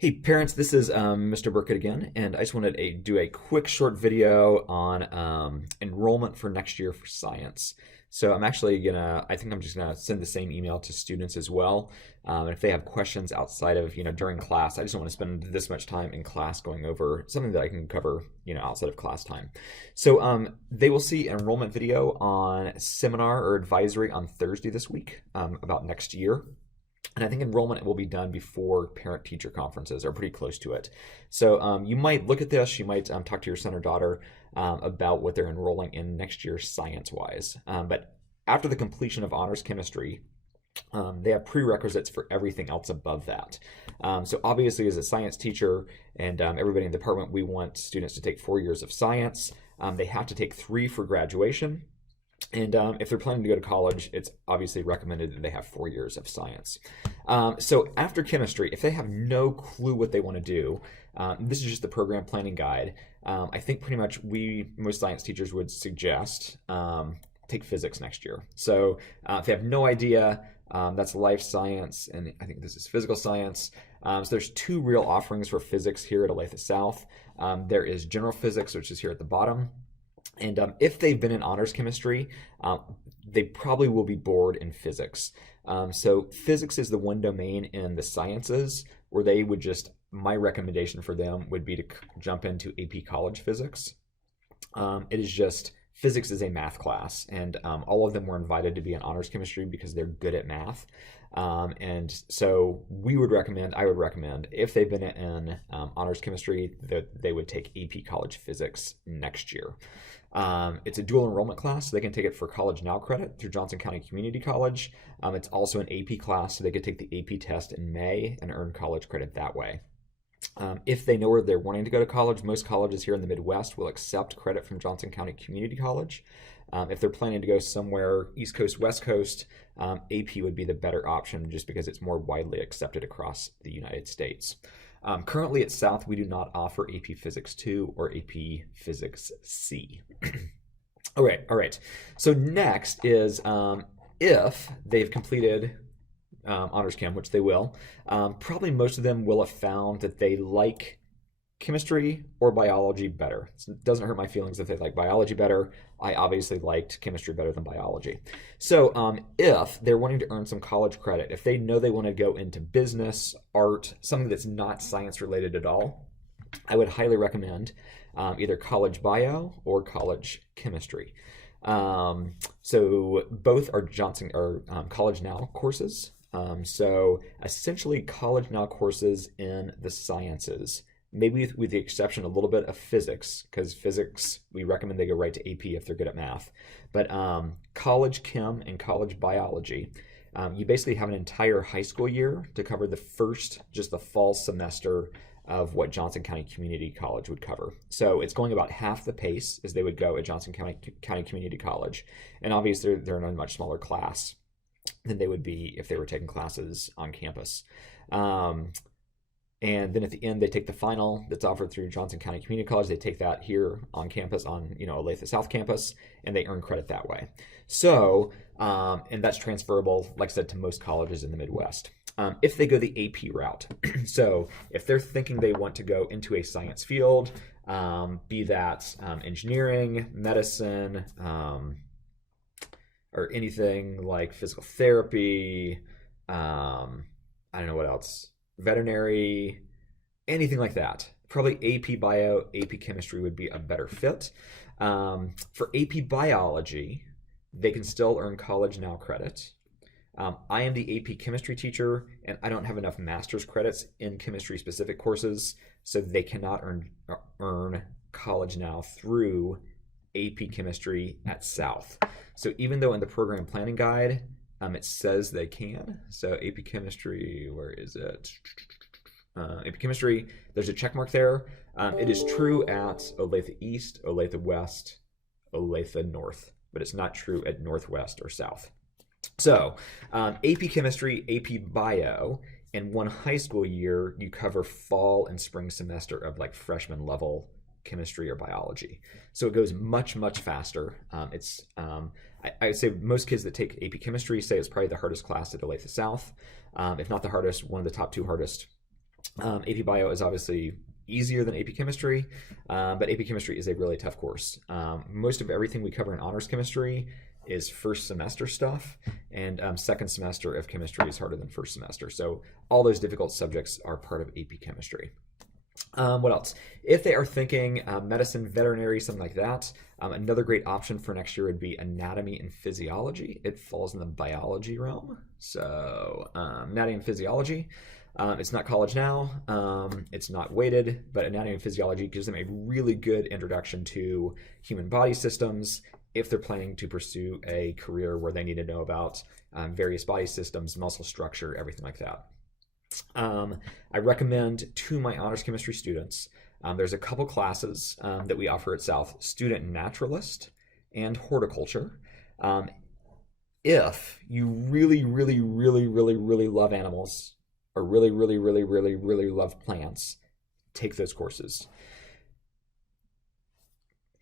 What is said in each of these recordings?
Hey parents, this is Mr. Burkett again, and I just wanted to do a quick short video on enrollment for next year for science. So I think I'm just gonna send the same email to students as well. And if they have questions outside of, during class, I just don't want to spend this much time in class going over something that I can cover, outside of class time. So they will see an enrollment video on seminar or advisory on Thursday this week about next year. And I think enrollment will be done before parent-teacher conferences, or pretty close to it. So you might look at this, you might talk to your son or daughter about what they're enrolling in next year science-wise. But after the completion of honors chemistry, they have prerequisites for everything else above that. So obviously, as a science teacher and everybody in the department, we want students to take 4 years of science. They have to take 3 for graduation. And if they're planning to go to college, it's obviously recommended that they have 4 years of science. So after chemistry, if they have no clue what they want to do, this is just the program planning guide. I think pretty much most science teachers would suggest take physics next year. So if they have no idea, that's life science, and I think this is physical science. So there's 2 real offerings for physics here at Olathe South. There is general physics, which is here at the bottom. And if they've been in honors chemistry, they probably will be bored in physics. So physics is the one domain in the sciences where they would my recommendation for them would be to jump into AP College Physics. It is just, physics is a math class, and all of them were invited to be in honors chemistry because they're good at math. And so I would recommend, if they've been in honors chemistry, that they would take AP College Physics next year. It's a dual enrollment class, so they can take it for College Now credit through Johnson County Community College. It's also an AP class, so they could take the AP test in May and earn college credit that way. If they know where they're wanting to go to college, most colleges here in the Midwest will accept credit from Johnson County Community College. If they're planning to go somewhere East Coast, West Coast, AP would be the better option just because it's more widely accepted across the United States. Currently at South, we do not offer AP Physics 2 or AP Physics C. All right. So next is if they've completed honors chem, which they will, probably most of them will have found that they like chemistry or biology better. It doesn't hurt my feelings if they like biology better. I obviously liked chemistry better than biology. So if they're wanting to earn some college credit, if they know they want to go into business, art, something that's not science related at all, I would highly recommend either college bio or college chemistry. So both are College Now courses. So essentially College Now courses in the sciences, maybe with the exception a little bit of physics, because physics, we recommend they go right to AP if they're good at math. But college chem and college biology, you basically have an entire high school year to cover the fall semester of what Johnson County Community College would cover. So it's going about half the pace as they would go at Johnson County Community College. And obviously they're in a much smaller class than they would be if they were taking classes on campus. And then at the end, they take the final that's offered through Johnson County Community College. They take that here on campus, on Olathe South campus, and they earn credit that way. So, and that's transferable, like I said, to most colleges in the Midwest. If they go the AP route, so if they're thinking they want to go into a science field, be that engineering, medicine, or anything like physical therapy, I don't know what else, veterinary, anything like that. Probably AP Bio, AP Chemistry would be a better fit. For AP Biology, they can still earn College Now credit. I am the AP Chemistry teacher, and I don't have enough master's credits in chemistry-specific courses, so they cannot earn College Now through AP Chemistry at South. So even though in the program planning guide, it says they can. So AP Chemistry, where is it? AP Chemistry, there's a check mark there. It is true at Olathe East, Olathe West, Olathe North, but it's not true at Northwest or South. So AP Chemistry, AP Bio, in one high school year, you cover fall and spring semester of like freshman level chemistry or biology. So it goes much, much faster. I would say most kids that take AP Chemistry say it's probably the hardest class at Olathe South. If not the hardest, one of the top 2 hardest. AP Bio is obviously easier than AP Chemistry, but AP Chemistry is a really tough course. Most of everything we cover in honors chemistry is first semester stuff, and second semester of chemistry is harder than first semester. So all those difficult subjects are part of AP Chemistry. What else? If they are thinking medicine, veterinary, something like that, another great option for next year would be anatomy and physiology. It falls in the biology realm. So anatomy and physiology. It's not college now. It's not weighted, but anatomy and physiology gives them a really good introduction to human body systems if they're planning to pursue a career where they need to know about various body systems, muscle structure, everything like that. I recommend to my honors chemistry students, there's a couple classes that we offer at South, student naturalist and horticulture. If you really, really, really, really, really love animals, or really, really, really, really, really love plants, take those courses.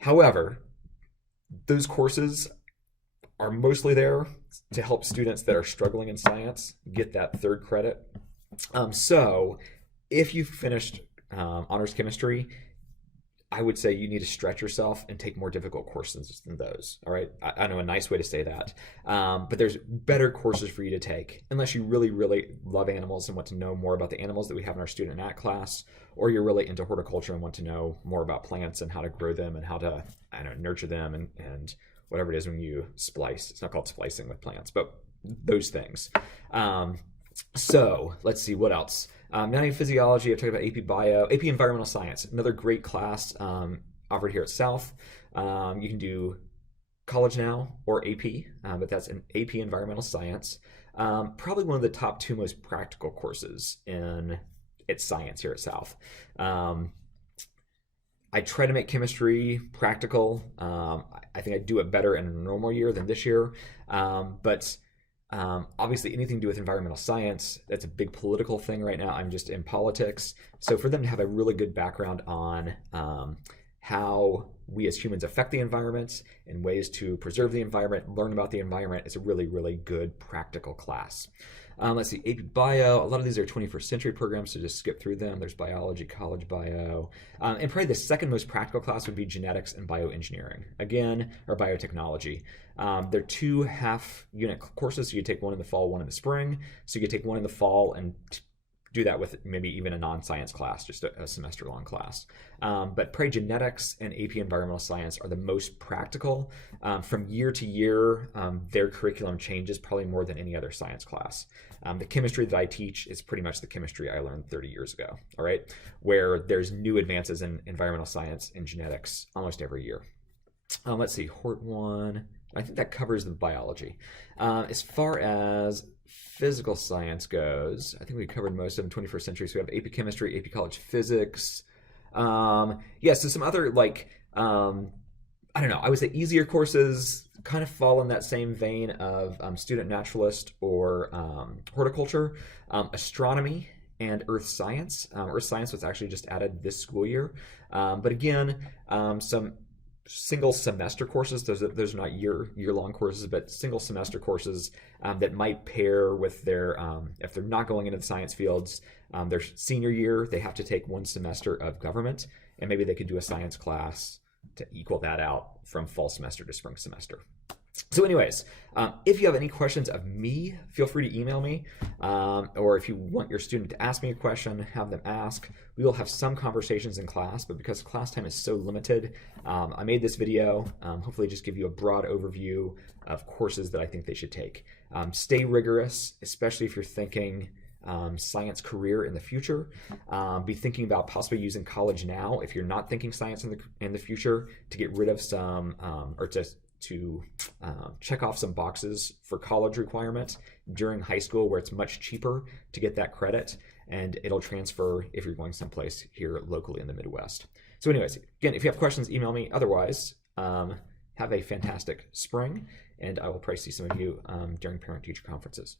However, those courses are mostly there to help students that are struggling in science get that third credit. So if you've finished honors chemistry, I would say you need to stretch yourself and take more difficult courses than those. All right, I know a nice way to say that, but there's better courses for you to take unless you really, really love animals and want to know more about the animals that we have in our student nat class, or you're really into horticulture and want to know more about plants and how to grow them and how to, I don't know, nurture them and whatever it is when you splice. It's not called splicing with plants, but those things. So let's see what else. Anatomy and physiology, I've talked about AP Bio, AP Environmental Science, another great class offered here at South. You can do college now or AP, but that's an AP Environmental Science. Probably one of the top two most practical courses in its science here at South. I try to make chemistry practical. I think I do it better in a normal year than this year, but obviously anything to do with environmental science, that's a big political thing right now. I'm just in politics. So for them to have a really good background on how we as humans affect the environment and ways to preserve the environment, learn about the environment, it's a really, really good practical class. Let's see, AP Bio, a lot of these are 21st century programs, so just skip through them. There's biology, college bio. And probably the second most practical class would be genetics and bioengineering, again, or biotechnology. They're 2 half-unit courses, so you take one in the fall, one in the spring. So you take one in the fall and do that with maybe even a non-science class, just a semester-long class. But probably genetics and AP Environmental Science are the most practical. From year to year, their curriculum changes probably more than any other science class. The chemistry that I teach is pretty much the chemistry I learned 30 years ago, all right? Where there's new advances in environmental science and genetics almost every year. Let's see, Hort 1, I think that covers the biology. As far as physical science goes, I think we covered most of them, 21st century. So we have AP Chemistry, AP College Physics. Yeah, so some other, like, I don't know, I would say easier courses kind of fall in that same vein of student naturalist or horticulture. Astronomy and earth science. Earth science was actually just added this school year. But again, some single semester courses. Those are not year-long courses, but single semester courses that might pair with their, if they're not going into the science fields, their senior year, they have to take 1 semester of government, and maybe they could do a science class to equal that out from fall semester to spring semester. So anyways, if you have any questions of me, feel free to email me, or if you want your student to ask me a question, have them ask. We will have some conversations in class, but because class time is so limited, I made this video, hopefully just give you a broad overview of courses that I think they should take. Stay rigorous, especially if you're thinking science career in the future. Be thinking about possibly using college now if you're not thinking science in the future, to get rid of some, or to check off some boxes for college requirements during high school, where it's much cheaper to get that credit, and it'll transfer if you're going someplace here locally in the Midwest. So anyways, again, if you have questions, email me. Otherwise, have a fantastic spring, and I will probably see some of you during parent-teacher conferences.